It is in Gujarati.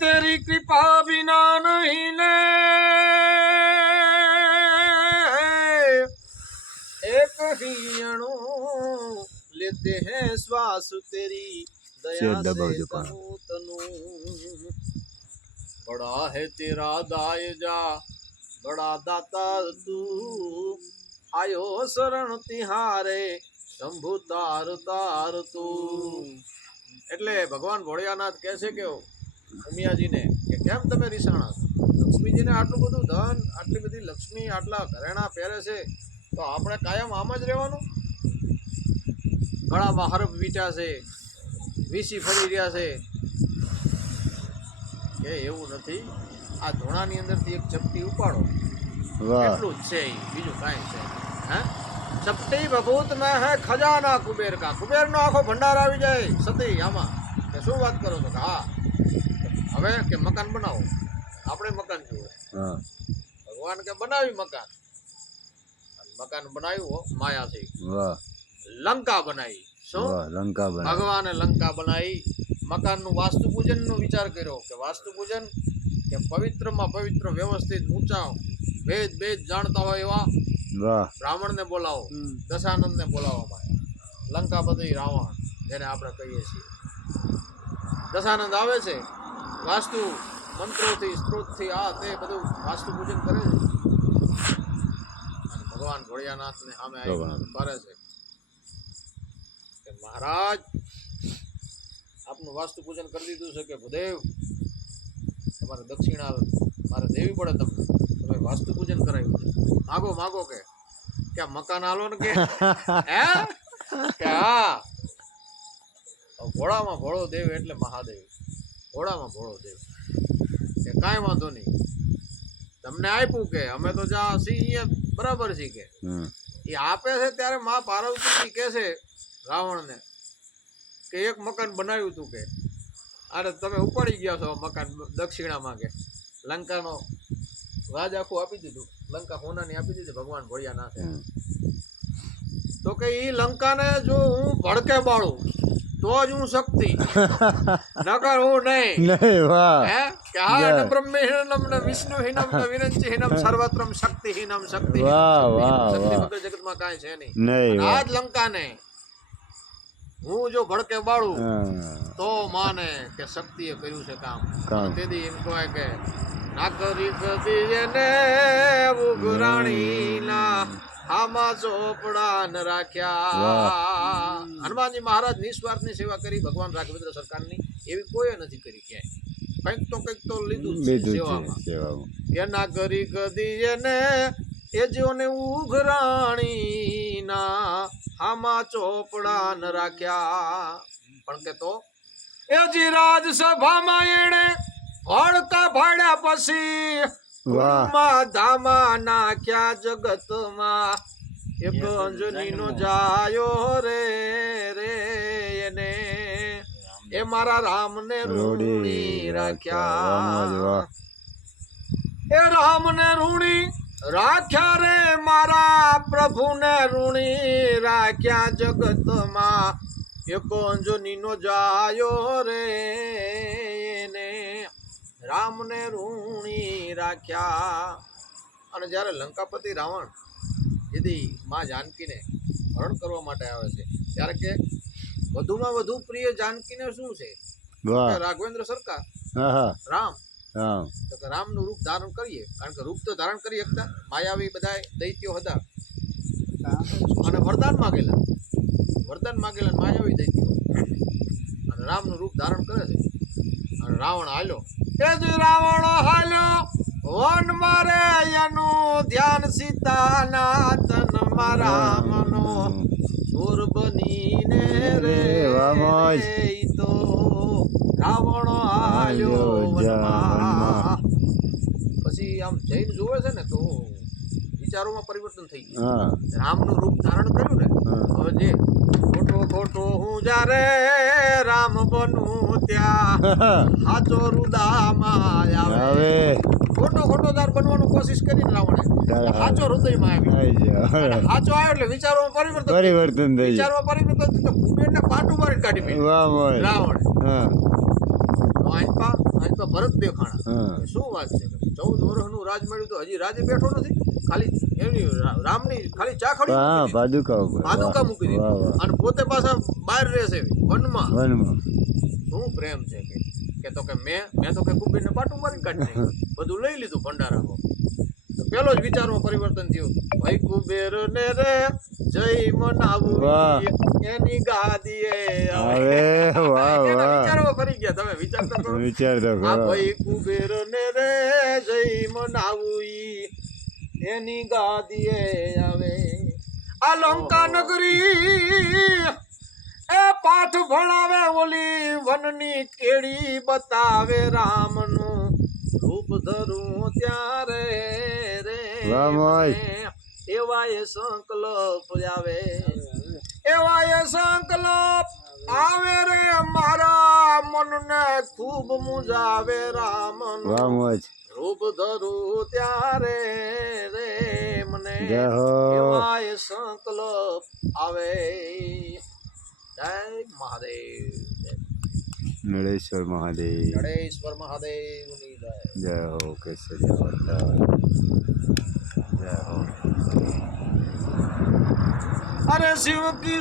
ਤੇਰੀ ਕਿਰਪਾ ਬਿਨਾ ਨਹੀਂ ਨੇ। ਇੱਕ ਹੀ ਅਣੂ ਲੈਤੇ ਹੈ ਸਵਾਸ ਤੇਰੀ ਦਇਆ ਸੇ ਤਨੂ ਤਨੂ ਬੜਾ ਹੈ ਤੇਰਾ ਦਾਇਜਾ ਬੜਾ ਦਾਤਾ ਤੂੰ। ਆਇਓ ਸਰਣ ਤਿਹਾਰੇ શંભુ તાર તાર તું એટલે ભગવાન ભોળિયાનાથ કહે છે કે ઉમિયાજીને કે કેમ તમે રીસાણા છો? લક્ષ્મીજીને આટલું બધું ધન આટલી બધી લક્ષ્મી આટલા ઘરેણા પહેરે છે તો આપણે કાયમ આમ જ રહેવાનું? ગળામાં હરફ વીંટ્યા છે વીસી ફરી રહ્યા છે. કે એવું નથી આ ધોણાની અંદરથી એક ચપટી ઉપાડો. એટલું જ છે બીજું કાંઈ છે હે? ચપટી બભૂત મેં હે ખજાના કુબેર કા. કુબેર નો આખો ભંડાર આવી જાય. સતી આમાં. શું વાત કરો છો? હા હવે કે મકાન બનાવો. આપણે મકાન જોવે ભગવાન કે બનાવી મકાન. મકાન બનાવ્યું હો, માયાથી. લંકા બનાવી. શું? વાહ લંકા બના ભગવાને લંકા બનાવી. મકાનનું વાસ્તુ પૂજનનો વિચાર કર્યો કે વાસ્તુ પૂજન કે પવિત્રમાં પવિત્ર વ્યવસ્થિત ઊંચા ભેદ ભેદ જાણતા હોય એવા બ્રાહ્મણ બ્રાહ્મણને બોલાવો. દશાનંદને બોલાવવામાં આવ્યા લંકાપતિ રાવણ જેને આપણે કહીએ છીએ. દશાનંદ આવે છે? વાસ્તુ મંત્રોથી સ્ત્રોતથી આ તે બધું વાસ્તુ પૂજન કરે છે. અને ભગવાન ભોળિયાનાથને સામે કરે છે કે મહારાજ આપનું વાસ્તુ પૂજન કરી દીધું છે કે ભૂદેવ તમારે દક્ષિણા મારે દેવી પડે તમને. તમે વાસ્તુ પૂજન કરાવ્યું છે. માગો માગો કે કે મકાન આલો ને કે? હે? કે હા. ભોળામાં ભોળો દેવ એટલે મહાદેવ. ભોળામાં ભોળો દેવ. કે કાંઈ વાંધો નહીં. તમને આપ્યું કે અમે તો જા સી બરાબર છે કે. એ આપે છે ત્યારે મા પાર્વતી કે છે રાવણને કે એક મકાન બનાવ્યું હતું કે. અરે તમે ઉપાડી ગયા છો મકાન દક્ષિણામાં કે. લંકાનો રાજ આખું આપી દીધું. લંકા હોનાની આપી દીધી ભગવાન ભોળિયાનાથે હમ. તો કે એ લંકાને જો હું ભડકે બાળું તો જ હું શક્તિ. નકર હું નહીં. નહીં વાહ. હે? કે જય. ન હિનમ ન વિરંચિ હિનમ સર્વત્રમ શક્તિ હિનમ શક્તિ વાહ, વાહ, શક્તિ. વગર જગતમાં કાંઈ છે નહીં. નહીં આ જ લંકાને હું જો ભડકે બાળું તો માને કે શક્તિએ કર્યું છે કામ. તેથી એમ કહેવાય કે નાગરિક દિયને ઉગરાણીના આમાં ચોપડા ન રાખ્યા. હનુમાનજી મહારાજ નિસ્વાર્થની સેવા કરી ભગવાન રાઘવેન્દ્ર સરકારની એવી કોઈ નથી કરી ક્યાંય. કંઈક તો કંઈક તો લીધું સેવામાં. એના કરી કદી એને એ જીવને ઉઘરાણીના આમાં ચોપડા ન રાખ્યા. પણ કે તો એ જી રાજસભામાં એણે હળકા ભાડ્યા પછી કુળમાં ધામા નાખ્યા જગતમાં એક અંજનીનો જાયો રે રે એને. એ મારા રામને રૂડી રાખ્યા. એ રામને ઋણી રાખ્યા રે મારા પ્રભુને ઋણી રાખ્યા જગતમાં. એક અંજનીનો જાયો રે ને રામને ઋણી રાખ્યા. અને જ્યારે લંકાપતિ રાવણ જેથી માં જાનકીને હરણ કરવા માટે આવે છે ત્યારે કે વધુમાં વધુ પ્રિય જાનકીને શું છે? રાઘવેન્દ્ર સરકાર રામ. તો કે રામનું રૂપ ધારણ કરીએ કારણ કે રૂપ તો ધારણ કરી શકતા માયાવી બધા દૈત્યો હતા. અને વરદાન માગેલા વરદાન માગેલા માયાવી દૈત્યો. અને રામનું રૂપ ધારણ કરે છે. અને રાવણ હાલ્યો એ જ રાવણ હાલ્યો વન મારે ધ્યાન સીતાના તન રામનો બનીને રે તો રાવણ હાલ્યો વનમાં. પછી આમ જઈને જોવે છે ને તો વિચારોમાં પરિવર્તન થઈ ગયું. હા. રામનું રૂપ ધારણ કર્યું ને હવે જે ખોટો ખોટો હું જ્યારે રામ બનું ત્યાં. સાચો રુદામાં આવે. હવે ખોટો ખોટો તાર બનવાનું કોશિશ કરીને રાવણે. હાચો હૃદયમાં આવી હાચો આવ્યો એટલે વિચારોમાં પરિવર્તન પરિવર્તન થઈ વિચારોમાં પરિવર્તન થયું તો કુબેરને પાટું મારી કાઢી વાહ રાવણ. હા. વાંચપા તો ભરત દેખાણા. શું વાત છે? ચૌદ વર્ષનું રાજ મળ્યું તો હજી રાજે બેઠો નથી? ખાલી એની રામની ખાલી હા મૂકી દીધી. પાદુકા પાદુકા મૂકી દીધી. અને પોતે પાછા બહાર રહેશે વનમાં. વનમાં. શું પ્રેમ છે કે તો કે મેં મેં તો કે કુબેરને પાટું મારી કાઢી બધું લઈ લીધું ભંડારામાં. પેલો જ વિચારમાં પરિવર્તન થયું. ભાઈ કુબેર ને રે જય મનાવું. એની ગાદીએ. હવે વાહ વાહ. વિચારમાં ફરી ગયા. તમે વિચાર તો કરો. વિચાર તો કરો. ભાઈ કુબેર ને રે જય મનાવું એની ગાદીએ. આવે આ લંકા નગરી એ પાઠ ભણાવે ઓલી વનની કેડી બતાવે રામનું રૂપ ધરું ત્યારે રે વાહ મોજ. એવા એ સંકલ્પ આવે એવાય સંકલ્પ આવે રે મારા મનને ખૂબ મુજાવે રામ રામ રૂપ ધરું ત્યારે રે મને. એવાય સંકલ્પ આવે. જય મહાદેવ. નળેશ્વર મહાદેવ. નળેશ્વર મહાદેવ જય. હો કેસરી જય હો. અરે શિવ કી